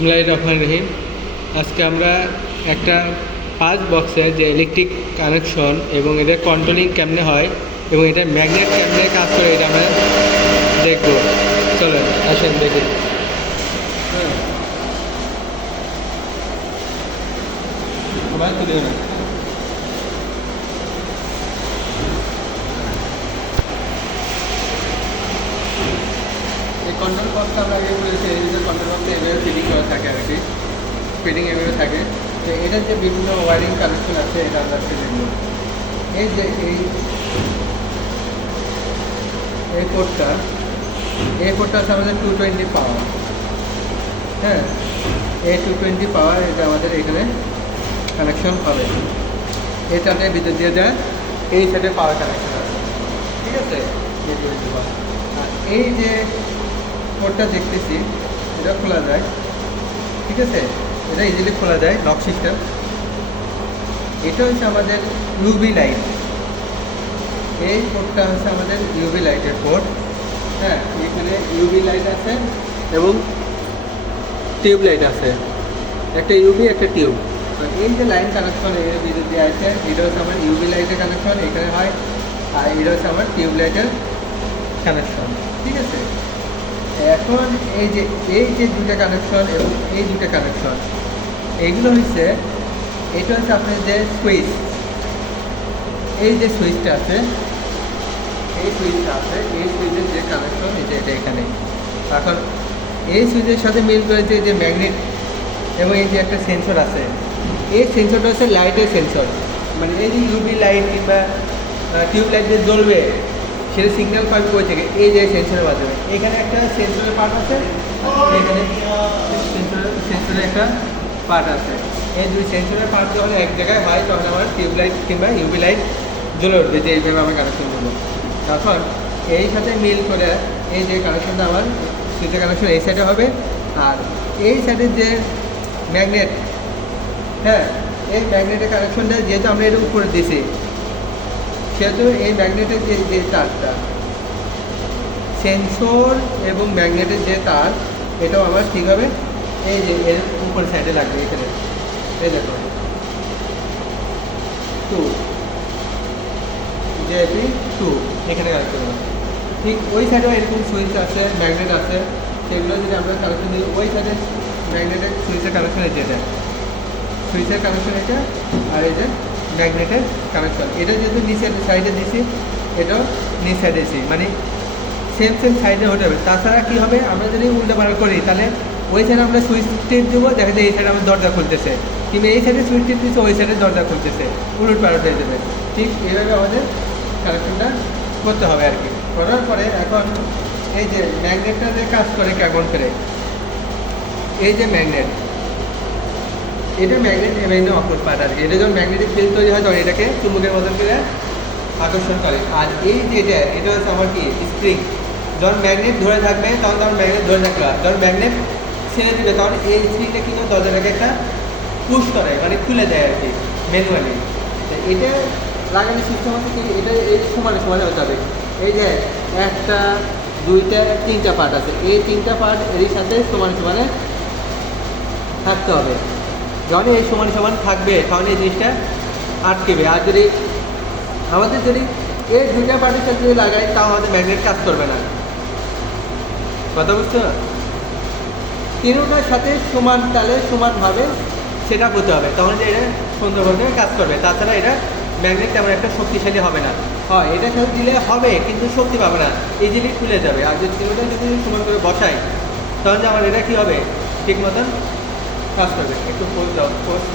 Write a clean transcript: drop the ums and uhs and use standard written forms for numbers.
বিসমিল্লাহির রহমানির রহিম। আজকে আমরা একটা 5 বক্সের যে ইলেকট্রিক কানেকশন এবং এটার কন্ট্রোলিং কেমনে হয় এবং এটার ম্যাগনেট কেমনে কাজ করে এটা আমরা দেখব। চলো আসেন দেখি। এই কন্ট্রোল বক্সটা আমরা আগে বলেছি, এই যে কন্ট্রোল বক্সে এভাবে ফিটিং করা থাকে আর কি, ফিটিং এভাবে থাকে। তো এটার যে বিভিন্ন ওয়ারিং কানেকশন আছে এটা আমরা দেখব। এই যে এই কোডটা আছে আমাদের 220 পাওয়ার। হ্যাঁ, এই 220 পাওয়ার এটা আমাদের এখানে কানেকশন হবে। এটাতে বিদ্যুৎ দিয়ে যায়, এই সাইডে পাওয়ার কানেকশন আছে, ঠিক আছে। আর এই যে কোডটা দেখতেছি এটা খোলা যায়, ঠিক আছে, এটা ইজিলি খোলা যায়, লক সিস্টেম। এটা হচ্ছে আমাদের ইউভি লাইট। এই কোডটা হচ্ছে আমাদের ইউভি লাইটের কোড। হ্যাঁ, এখানে ইউভি লাইট আছে এবং টিউব লাইট আছে, একটা ইউভি একটা টিউব। তো এই যে লাইন কানেকশন এর বিদ্যুৎ দিয়ে আছে, এটা হচ্ছে আমার ইউভি লাইটের কানেকশন এখানে হয়, আর এটা হচ্ছে আমার টিউব লাইটের কানেকশন, ঠিক আছে। এখন এই যে দুটা কানেকশন এবং এই দুটা কানেকশন, এইগুলো হচ্ছে, এটা হচ্ছে আপনার যে সুইচ, এই যে সুইচটা আছে, এই সুইচের যে কানেকশন এই যে এটা এখানে। এখন এই সুইচের সাথে মিল করেছে যে ম্যাগনেট এবং এই যে একটা সেন্সর আছে, এই সেন্সরটা হচ্ছে লাইটের সেন্সর। মানে এই যে ইউভি লাইট কিংবা টিউব লাইট যে জ্বলবে সেটা সিগন্যাল পাবে কই থেকে, এই যে সেন্সরের মাধ্যমে। এখানে একটা সেন্সরের পার্ট আছে, এখানে সেন্সরের একটা পার্ট আছে। এই দুই সেন্সরের পার্ট যখন এক জায়গায় হয় তখন আমার টিউব লাইট কিংবা ইউভি লাইট জ্বলে উঠবে, যে এইভাবে আমার কানেকশন করবো। তখন এই সাথে মিল করে এই যে কানেকশনটা আমার সুইচের কানেকশন এই সাইডে হবে। আর এই সাইডের যে ম্যাগনেট, হ্যাঁ, এই ম্যাগনেটের কানেকশনটা যেহেতু আমরা এটা উপরে দিছি, সেহেতু এই ম্যাগনেটের যে তারটা, সেন্সর এবং ম্যাগনেটের যে তার, এটাও আমার ঠিক হবে এই যে এর উপর সাইডে লাগবে। এখানে এই দেখো 2 জেপি 2 এখানে কানেক্ট করবো। ঠিক ওই সাইডেও এরকম সুইচ আছে, ম্যাগনেট আছে, সেগুলো যদি আমরা কানেকশন দিই, ওই সাইডে ম্যাগনেটের সুইচের কানেকশন যেটা, সুইচের কানেকশন এটা, আর এই যে ম্যাগনেটের কানেকশন এটা যেহেতু নিচের সাইডে দিছি, এটাও নিচ সাইডে দিছি, মানে সেম সাইডে হতে হবে। তাছাড়া কী হবে, আমরা যদি উল্টো পাল্টা করি তাহলে ওই সাইডে আমরা সুইচ টিপ দেবো, দেখা যায় এই সাইডে আমার দরজা খুলতেছে, কিংবা এই সাইডে সুইচ টিপ দিচ্ছে ওই সাইডে দরজা খুলতেছে, উলট পালট হয়ে যাবে। ঠিক এইভাবে আমাদের কানেকশনটা করতে হবে আর কি। করার পরে এখন এই যে ম্যাগনেটটা যে কাজ করে কেমন করে, এই যে ম্যাগনেট, এটা ম্যাগনেট এমনি অপর পার্ট আর কি। এটা যখন ম্যাগনেটিক ফিল্ড তৈরি হয় তখন এটাকে চুম্বকের মতন করে আকর্ষণ করে। আর এই যে এটা হচ্ছে আমার কি স্প্রিং। যখন ম্যাগনেট ধরে থাকবে তখন ম্যাগনেট ধরে থাকবে, আর যখন ম্যাগনেট ছেড়ে দেবে তখন এই স্প্রিংটা কিন্তু দরজাটাকে একটা পুশ করে, মানে খুলে দেয় আর কি ম্যানুয়ালি। এটা লাগানোর সিস্টেম হচ্ছে কি, এটা এই সমানে হতে হবে। এই যে 1টা 2টা 3টা পার্ট আছে, এই 3টা পার্ট এর সাথে সমানে থাকতে হবে। যখন এই সমান থাকবে তখন এই জিনিসটা আটকেবে। আর যদি আমাদের এই 2টা পার্টের সাথে যদি লাগাই তাও আমাদের ম্যাগনেট কাজ করবে না। কথা বুঝছো না? 3টার সাথে সমান তালে সমানভাবে সেটা করতে হবে, তখন যে এটা সুন্দরভাবে কাজ করবে। তাছাড়া এটা ম্যাগনেট তেমন একটা শক্তিশালী হবে না। হয় এটার সাথে দিলে হবে কিন্তু শক্তি পাবে না, ইজিলি খুলে যাবে। আর যদি 3টা যদি সমান করে বসাই তখন যে আমার এটা কী হবে, ঠিক মতন কাজ করবে। একটু পোস্ট দাও, পোস্ট